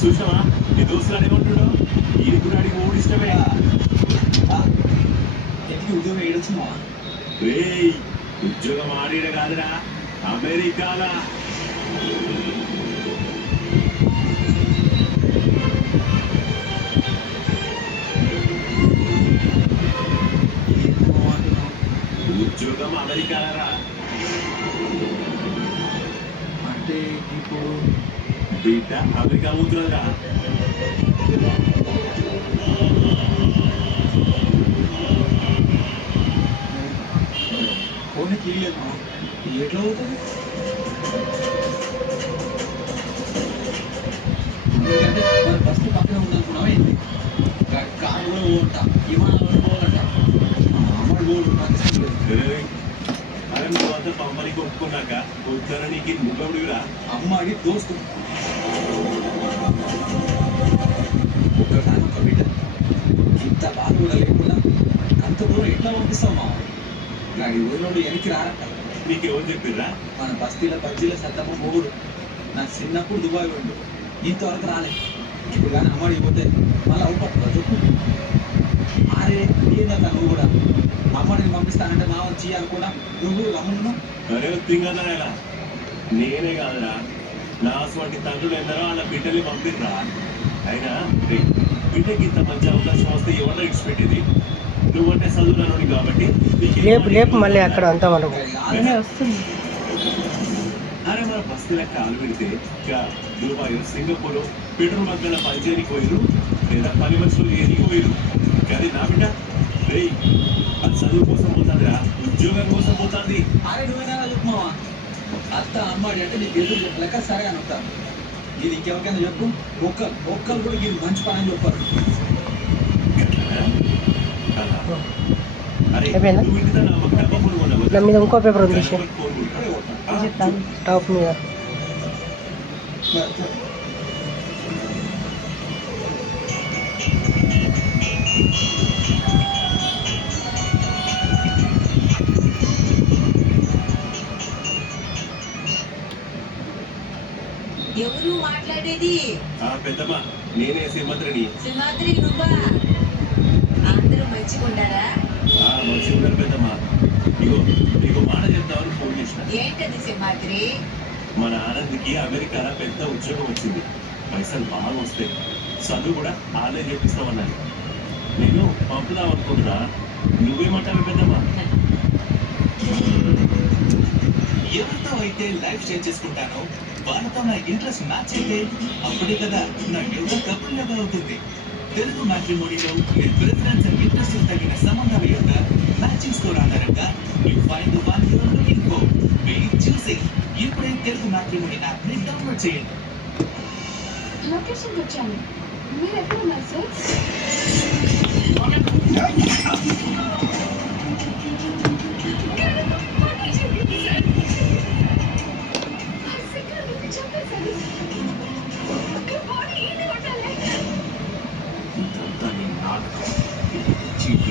చూసావా నీ దోస్తులు ఏమంటున్నాడు? ఈ కూడా అడిగి ఓడిష్టమే. ఉద్యోగం ఏడొచ్చినా రే ఉద్యోగం ఆడిడ కాదురా, అమెరికాలా. ఉద్యోగం అమెరికాలరా. అంటే ఇప్పుడు బిడ్డ అమెరికా ఉద్యోగరా. ఫోన్ తీయలేదు ఎట్లా అవుతుంది? ఎందుకంటే మన ఫస్ట్ పక్కన ఉందనుకున్నావా ఏంటి? కారు కూడా పోగంట, విమానాలు పోగంట, అమ్మడు పోడు అరే నువ్వంతా పంపనికి ఒప్పుకున్నాక వద్దన నీకు ముగ్గవుడిరా. అమ్మడి దోస్తు ఒక్కగానొక్క బిడ్డ, ఇంత బాధ కూడా లేకుండా అంత దూరం ఎట్లా పంపిస్తావు మా నాకు ఊరినోడు వెనక్కి రారట. నీకెవరు చెప్పిర్రా? మన బస్తీల బజ్జీల సత్తమ్మ మొగుడు నాకు చిన్నప్పుడు దుబాయ్ ఉండు, ఇంతవరకు రాలే. ఇప్పుడు కానీ అమ్మడికి పోతే మళ్ళీ అవుపడుతుందా చెప్పు? ఆరే ఏందన్నా నువ్వు కూడా అమ్మడిని పంపిస్తానంటే మా వచ్చి అనుకున్నా, నువ్వు రమ్మను. అరే తింగదా ఎలా? నేనే కాదురా, నా అటువంటి తండ్రులు ఎందరో వాళ్ళ బిడ్డల్ని పంపిర్రా. అయినా బిడ్డకి ఇంత మంచి అవకాశం వస్తే ఎవరో ఇచ్చిపెట్టేది. నువ్వంటే చదువురాను కాబట్టి లేపు లేపు మళ్ళీ అక్కడ అంతా మనం వస్తుంది. అరే మన బస్తీల కాలు పెడితే దుబాయ్ సింగపూర్ పెట్రోల్ బంకుల పనిచేయడానికి పోయిరు, లేదా పని మనుషులు ఏరికి పోయిరు. కానీ నా బిడ్డ రే అది చదువు కోసం పోతుందిరా, ఉద్యోగం కోసం పోతుంది. అరే నువ్వేనా చెప్పుమావా? అత్త అమ్మాడి అంటే నీకు ఎదురు చెప్పలేక సరే అని వస్తాను. ఇది ఇంకెవరికైనా చెప్పు, ఒక్కరు కూడా ఇది మంచి పని అని చెప్పారు. నా మీద ఇంకో పేపర్ ఉంది టాప్ మీద. ఎవరు మాట్లాడేది? పెద్దమ్మా నేనే సింహాద్రిని. సింహాద్రి నువ్వా? అందరూ మంచిగుండారా? మంచిగా పెద్దమ్మా. ఇగో నీకు మాట చెప్తామని ఫోన్ చేసిన. ఏంటది సింహాద్రి? మన ఆనంద్కి అమెరికాలో పెద్ద ఉద్యోగం వచ్చింది, పైసలు బాగా వస్తాయి, చదువు కూడా ఆలే చేపిస్తామన్నాను. నేను పంపుదాం అనుకుంటున్నా, నువ్వేమంటావు పెద్దమ్మా? ఎవరితో అయితే లైఫ్ షేర్ చేసుకుంటానో వాళ్ళతో నా ఇంట్రెస్ట్ మ్యాచ్ అయితే అప్పుడే కదా నా యోగా కపుల్గా అవుతుంది. తెలుగు మ్యాట్రిమోనీలో మీ ప్రిఫరెన్స్ అండ్ ఇంట్రెస్ట్ తగిన సంబంధాల యొక్క మ్యాచింగ్ స్కోర్ ఆధారంగా you find the one you are looking for. Be choosing. ఇప్పుడే తెలుగు మ్యాట్రిమోనీ యాప్ ని డౌన్లోడ్ చేయండి. లొకేషన్ వచ్చాను, మీరు ఎక్కడ ఉన్నారు సార్? ఇదంతా నీ నాటకం. చీప్